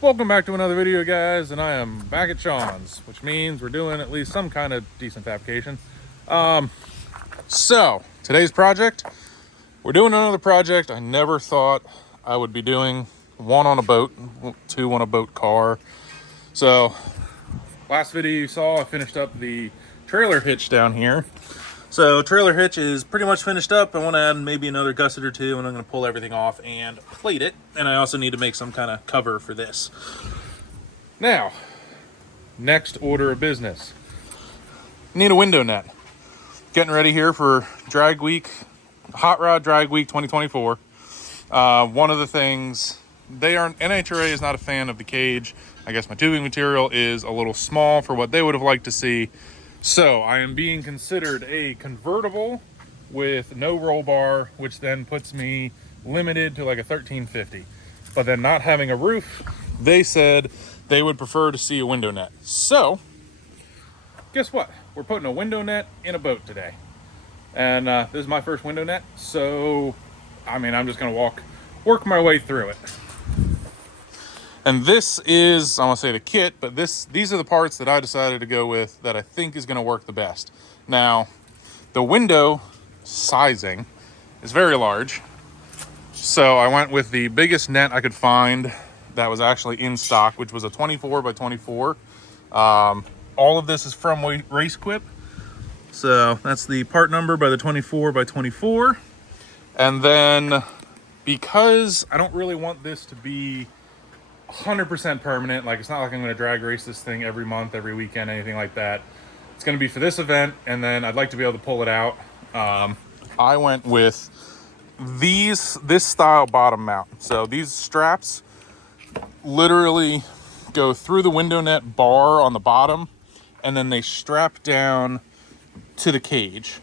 Welcome back to another video, guys, and I am back at Sean's, which means we're doing at least some kind of decent fabrication. So today's project, we're doing another project I never thought I would be doing. One on a boat, two on a boat car. So last video you saw, I finished up the trailer hitch down here. So trailer hitch is pretty much finished up. I want to add maybe another gusset or two, and I'm going to pull everything off and plate it. And I also need to make some kind of cover for this. Now, next order of business. Need a window net. Getting ready here for Drag Week, Hot Rod Drag Week 2024. One of the things, NHRA is not a fan of the cage. I guess my tubing material is a little small for what they would have liked to see. So I am being considered a convertible with no roll bar, which then puts me limited to like a 1350. But then not having a roof, they said they would prefer to see a window net. So guess what? We're putting a window net in a boat today. And this is my first window net. So, I mean, I'm just going to work my way through it. And this is, I want to say the kit, but these are the parts that I decided to go with that I think is going to work the best. Now, the window sizing is very large. So I went with the biggest net I could find that was actually in stock, which was a 24 by 24. All of this is from RaceQuip. So that's the part number by the 24 by 24. And then because I don't really want this to be 100% permanent, like it's not like I'm going to drag race this thing every month, every weekend, anything like that. It's going to be for this event, and then I'd like to be able to pull it out. I went with this style bottom mount. So these straps literally go through the window net bar on the bottom, and then they strap down to the cage.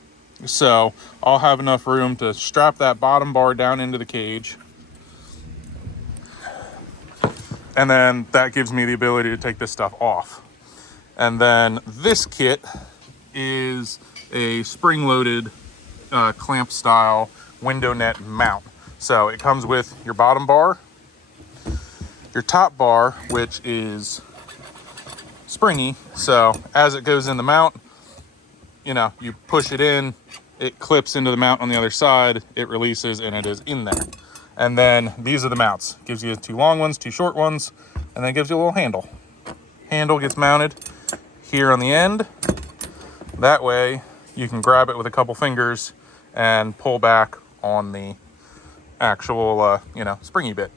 So I'll have enough room to strap that bottom bar down into the cage. And then that gives me the ability to take this stuff off. And then this kit is a spring-loaded clamp style window net mount. So it comes with your bottom bar, your top bar, which is springy. So as it goes in the mount, you push it in, it clips into the mount on the other side, it releases, and it is in there. And then these are the mounts. Gives you two long ones, two short ones, and then gives you a little handle. Handle gets mounted here on the end. That way you can grab it with a couple fingers and pull back on the actual, springy bit.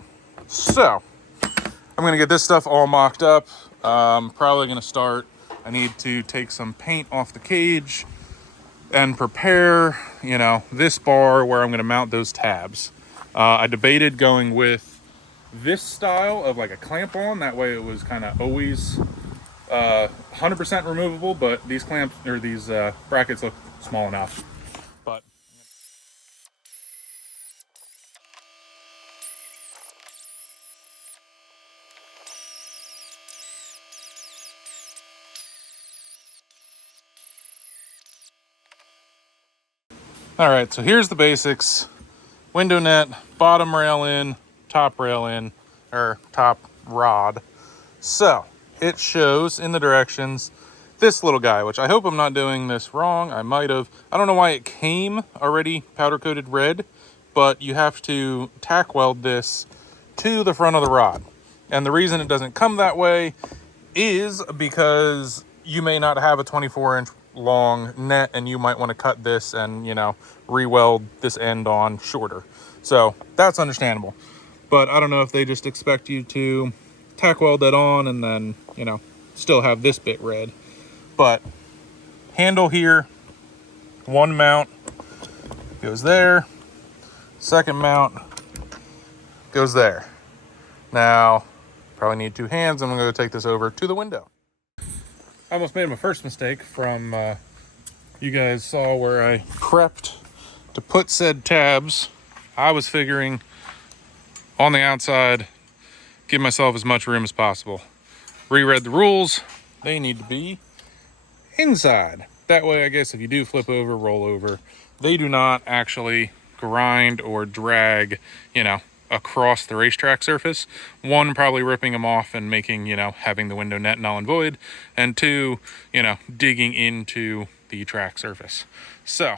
So I'm gonna get this stuff all mocked up. Probably gonna start. I need to take some paint off the cage and prepare, this bar where I'm gonna mount those tabs. I debated going with this style of like a clamp on. That way it was kind of always 100% removable, but these clamps or these brackets look small enough. But all right, so here's the basics. Window net, bottom rail in, top rail in, or top rod. So it shows in the directions this little guy, which I hope I'm not doing this wrong. I might have. I don't know why it came already powder coated red, but you have to tack weld this to the front of the rod. And the reason it doesn't come that way is because you may not have a 24-inch long net, and you might want to cut this and re-weld this end on shorter. So that's understandable, but I don't know if they just expect you to tack weld that on and then still have this bit red. But handle here, one mount goes there, second mount goes there. Now probably need two hands. I'm going to take this over to the window. I almost made my first mistake from you guys saw where I prepped to put said tabs. I was figuring on the outside, give myself as much room as possible. Reread the rules. They need to be inside. That way, I guess if you do flip over, roll over, they do not actually grind or drag, across the racetrack surface. One, probably ripping them off and making, having the window net null and void. And two, digging into the track surface. So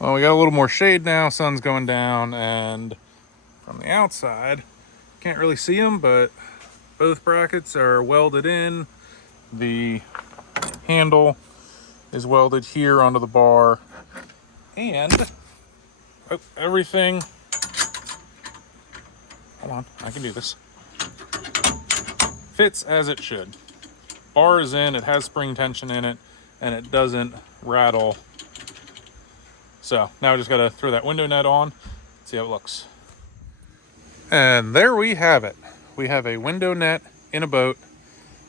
well, we got a little more shade now, sun's going down, and from the outside, can't really see them, but both brackets are welded in. The handle is welded here onto the bar, and everything, hold on, I can do this, fits as it should. Bar is in, it has spring tension in it, and it doesn't rattle. So now I just gotta throw that window net on, see how it looks. And there we have it. We have a window net in a boat.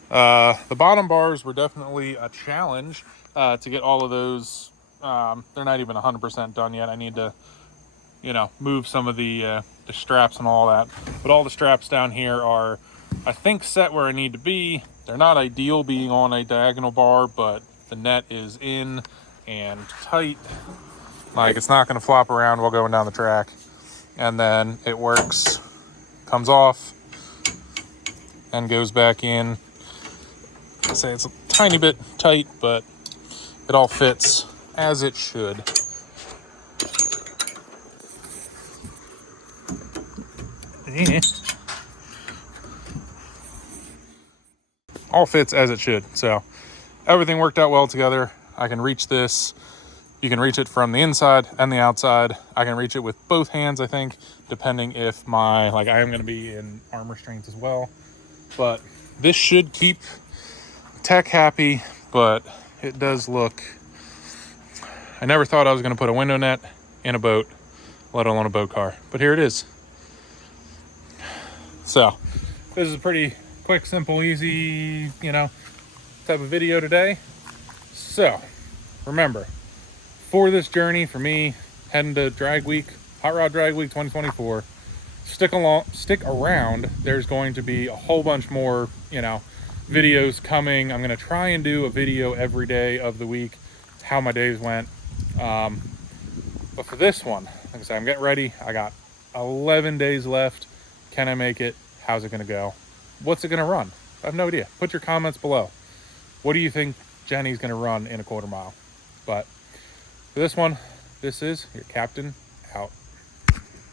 The bottom bars were definitely a challenge to get all of those. They're not even 100% done yet. I need to, move some of the straps and all that. But all the straps down here are, I think, set where I need to be. They're not ideal being on a diagonal bar, but the net is in and tight. Like, it's not going to flop around while going down the track. And then it works, comes off, and goes back in. I say it's a tiny bit tight, but it all fits as it should. All fits as it should. So everything worked out well together. I can reach this. You can reach it from the inside and the outside. I can reach it with both hands, I think, depending if I am going to be in arm restraints as well. But this should keep tech happy, but it does look, I never thought I was going to put a window net in a boat, let alone a boat car, but here it is. So this is a pretty quick, simple, easy, type of video today. So remember, for this journey, for me, heading to Drag Week, Hot Rod Drag Week 2024, stick around. There's going to be a whole bunch more, videos coming. I'm going to try and do a video every day of the week, how my days went. But for this one, like I said, I'm getting ready. I got 11 days left. Can I make it? How's it going to go? What's it going to run? I have no idea. Put your comments below. What do you think Jenny's going to run in a quarter mile? But for this one, this is your captain out.